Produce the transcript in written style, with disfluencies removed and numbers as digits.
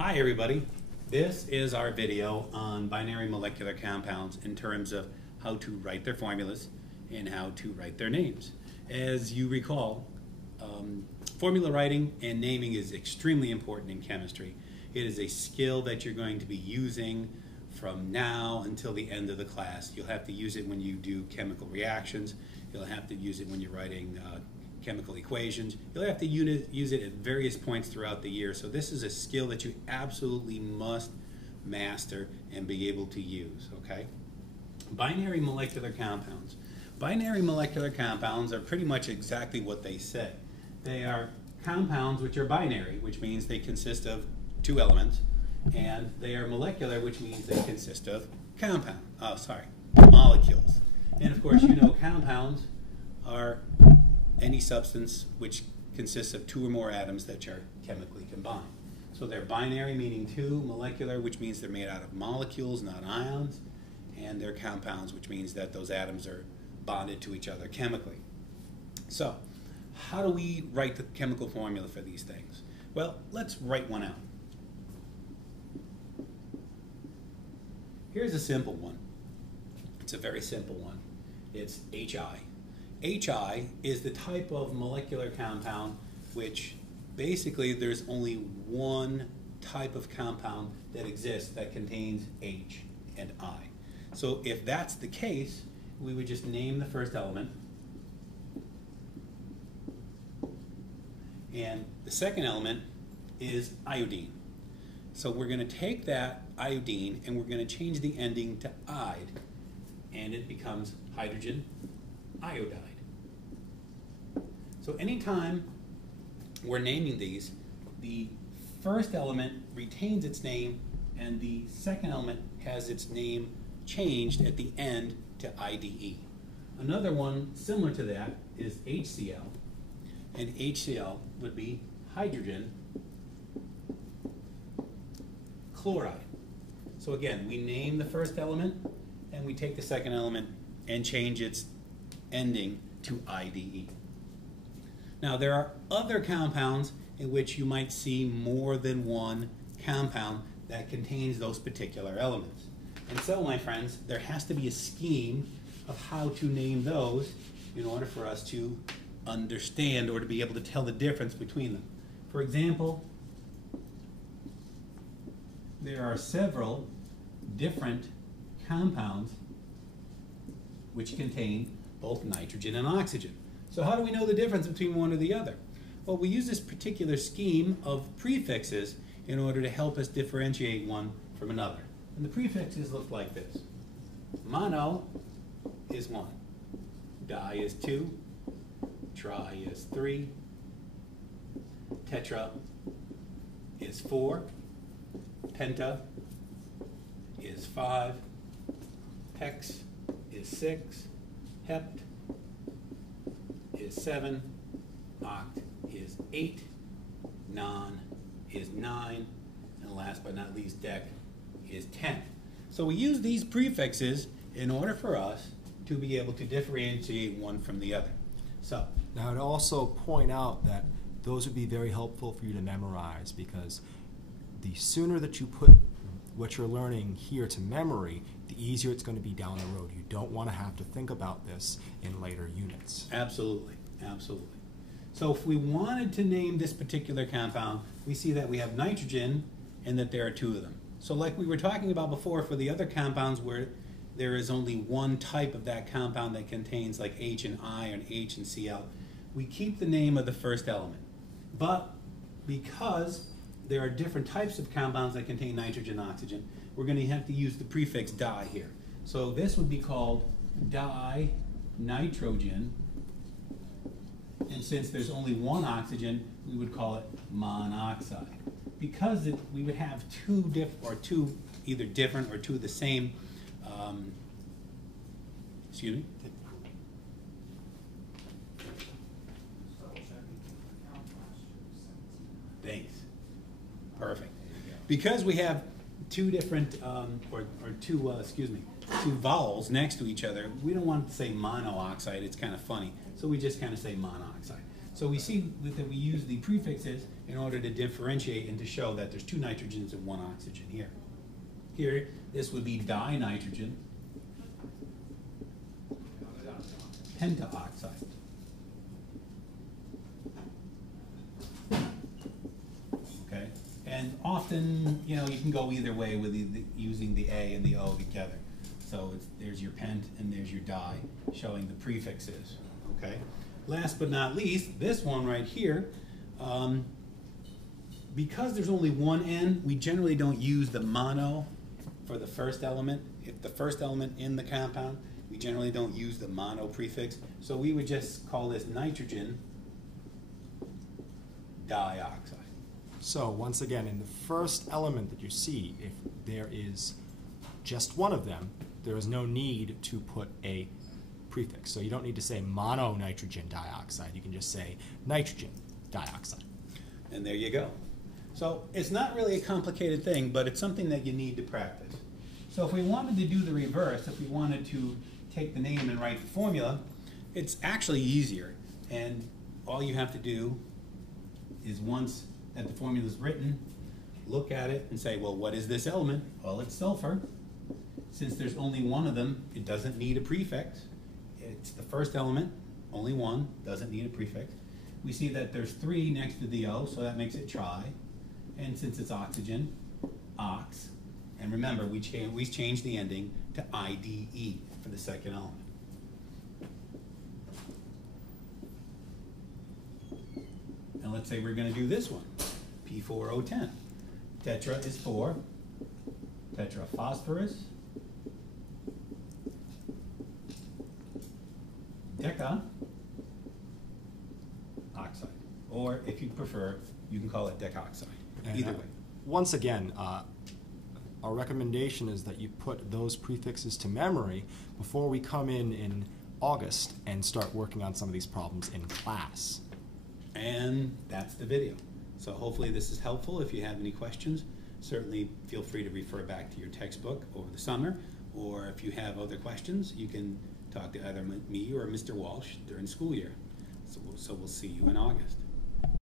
Hi everybody, this is our video on binary molecular compounds in terms of how to write their formulas and how to write their names. As you recall, formula writing and naming is extremely important in chemistry. It is a skill that you're going to be using from now until the end of the class. You'll have to use it when you do chemical reactions. You'll have to use it when you're writing chemical equations. You'll have to use it at various points throughout the year. So this is a skill that you absolutely must master and be able to use, okay? Binary molecular compounds. Binary molecular compounds are pretty much exactly what they say. They are compounds which are binary, which means they consist of two elements, and they are molecular, which means they consist of molecules. And of course, you know compounds are any substance which consists of two or more atoms that are chemically combined. So they're binary, meaning two, molecular, which means they're made out of molecules, not ions, and they're compounds, which means that those atoms are bonded to each other chemically. So, how do we write the chemical formula for these things? Well, let's write one out. Here's a simple one. It's a very simple one. It's HI. HI is the type of molecular compound which basically there's only one type of compound that exists that contains H and I. So if that's the case, we would just name the first element, and the second element is iodine. So we're going to take that iodine and we're going to change the ending to "ide", and it becomes hydrogen iodide. So anytime we're naming these, the first element retains its name and the second element has its name changed at the end to IDE. Another one similar to that is HCl, and HCl would be hydrogen chloride. So again, we name the first element and we take the second element and change its ending to IDE. Now there are other compounds in which you might see more than one compound that contains those particular elements. And so, my friends, there has to be a scheme of how to name those in order for us to understand or to be able to tell the difference between them. For example, there are several different compounds which contain both nitrogen and oxygen. So how do we know the difference between one or the other? Well, we use this particular scheme of prefixes in order to help us differentiate one from another. And the prefixes look like this. Mono is 1, di is 2, tri is 3, tetra is 4, penta is 5, hex is 6, hept is 7, oct is 8, non is 9, and last but not least, dec is 10. So we use these prefixes in order for us to be able to differentiate one from the other. So now I'd also point out that those would be very helpful for you to memorize, because the sooner that you put what you're learning here to memory, the easier it's going to be down the road. You don't want to have to think about this in later units. Absolutely, absolutely. So if we wanted to name this particular compound, we see that we have nitrogen and that there are two of them. So like we were talking about before, for the other compounds where there is only one type of that compound that contains like H and I and H and Cl, we keep the name of the first element. But because there are different types of compounds that contain nitrogen and oxygen, we're going to have to use the prefix di here. So this would be called dinitrogen, and since there's only one oxygen, we would call it monoxide. Because we would have two either different or two of the same, excuse me? Thanks. Perfect. Because we have two different, two vowels next to each other, we don't want to say monooxide, it's kind of funny. So we just kind of say monoxide. So we see that we use the prefixes in order to differentiate and to show that there's two nitrogens and one oxygen here. Here, this would be dinitrogen pentaoxide. Okay, and often, you know, you can go either way with using the A and the O together. So there's your pent and there's your di, showing the prefixes. Okay. Last but not least, this one right here. Because there's only one N, we generally don't use the mono for the first element. If the first element in the compound, we generally don't use the mono prefix. So we would just call this nitrogen dioxide. So once again, in the first element that you see, if there is just one of them, there is no need to put a prefix. So you don't need to say mononitrogen dioxide. You can just say nitrogen dioxide. And there you go. So it's not really a complicated thing, but it's something that you need to practice. So if we wanted to do the reverse, if we wanted to take the name and write the formula, it's actually easier. And all you have to do is, once that the formula is written, look at it and say, well, what is this element? Well, it's sulfur. Since there's only one of them, it doesn't need a prefix. It's the first element, only one, doesn't need a prefix. We see that there's 3 next to the O, so that makes it tri. And since it's oxygen, ox. And remember, we changed the ending to IDE for the second element. And let's say we're going to do this one, P4O10. Tetra is 4, tetraphosphorus, deca oxide. Or if you prefer, you can call it decoxide. Either way. Once again, our recommendation is that you put those prefixes to memory before we come in August and start working on some of these problems in class. And that's the video. So hopefully this is helpful. If you have any questions, certainly feel free to refer back to your textbook over the summer, or if you have other questions, you can talk to either me or Mr. Walsh during school year. So we'll see you in August.